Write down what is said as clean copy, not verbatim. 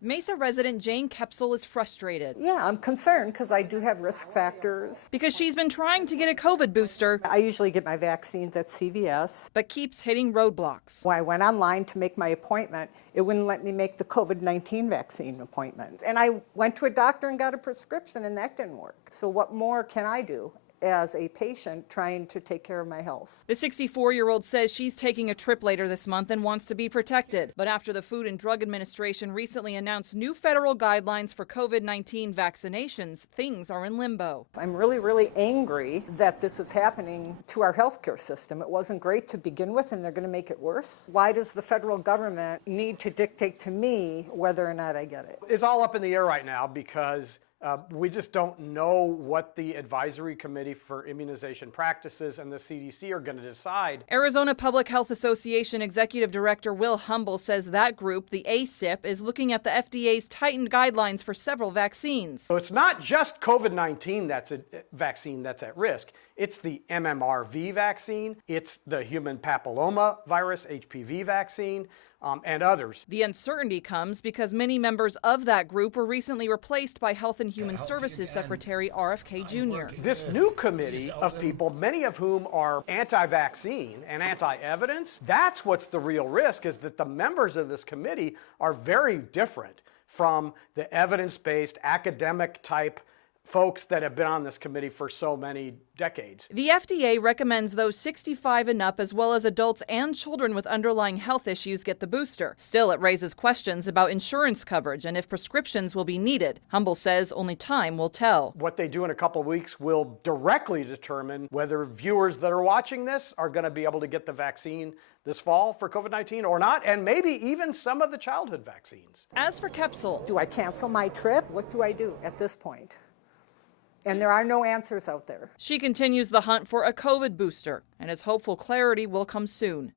Mesa resident Jane Kepsel is frustrated. Yeah, I'm concerned because I do have risk factors. Because she's been trying to get a COVID booster. I usually get my vaccines at CVS. But keeps hitting roadblocks. When I went online to make my appointment, it wouldn't let me make the COVID-19 vaccine appointment. And I went to a doctor and got a prescription and that didn't work. So what more can I do as a patient trying to take care of my health? The 64-year-old says she's taking a trip later this month and wants to be protected. But after the Food and Drug Administration recently announced new federal guidelines for COVID-19 vaccinations, things are in limbo. I'm really angry that this is happening to our healthcare system. It wasn't great to begin with and they're going to make it worse. Why does the federal government need to dictate to me whether or not I get it? It's all up in the air right now because we just don't know what the Advisory Committee for Immunization Practices and the CDC are going to decide. Arizona Public Health Association Executive Director Will Humble says that group, the ACIP, is looking at the FDA's tightened guidelines for several vaccines. So it's not just COVID-19 that's a vaccine that's at risk. It's the MMRV vaccine, it's the human papilloma virus, HPV vaccine, and others. The uncertainty comes because many members of that group were recently replaced by Health and Human Services Secretary RFK Jr. This new committee of people, many of whom are anti-vaccine and anti-evidence, that's what's the real risk, is that the members of this committee are very different from the evidence-based academic type folks that have been on this committee for so many decades. The FDA recommends those 65 and up, as well as adults and children with underlying health issues, get the booster. Still, it raises questions about insurance coverage and if prescriptions will be needed. Humble says only time will tell. What they do in a couple of weeks will directly determine whether viewers that are watching this are going to be able to get the vaccine this fall for COVID-19 or not, and maybe even some of the childhood vaccines. As for Kepsel, do I cancel my trip? What do I do at this point? And there are no answers out there. She continues the hunt for a COVID booster and is hopeful clarity will come soon.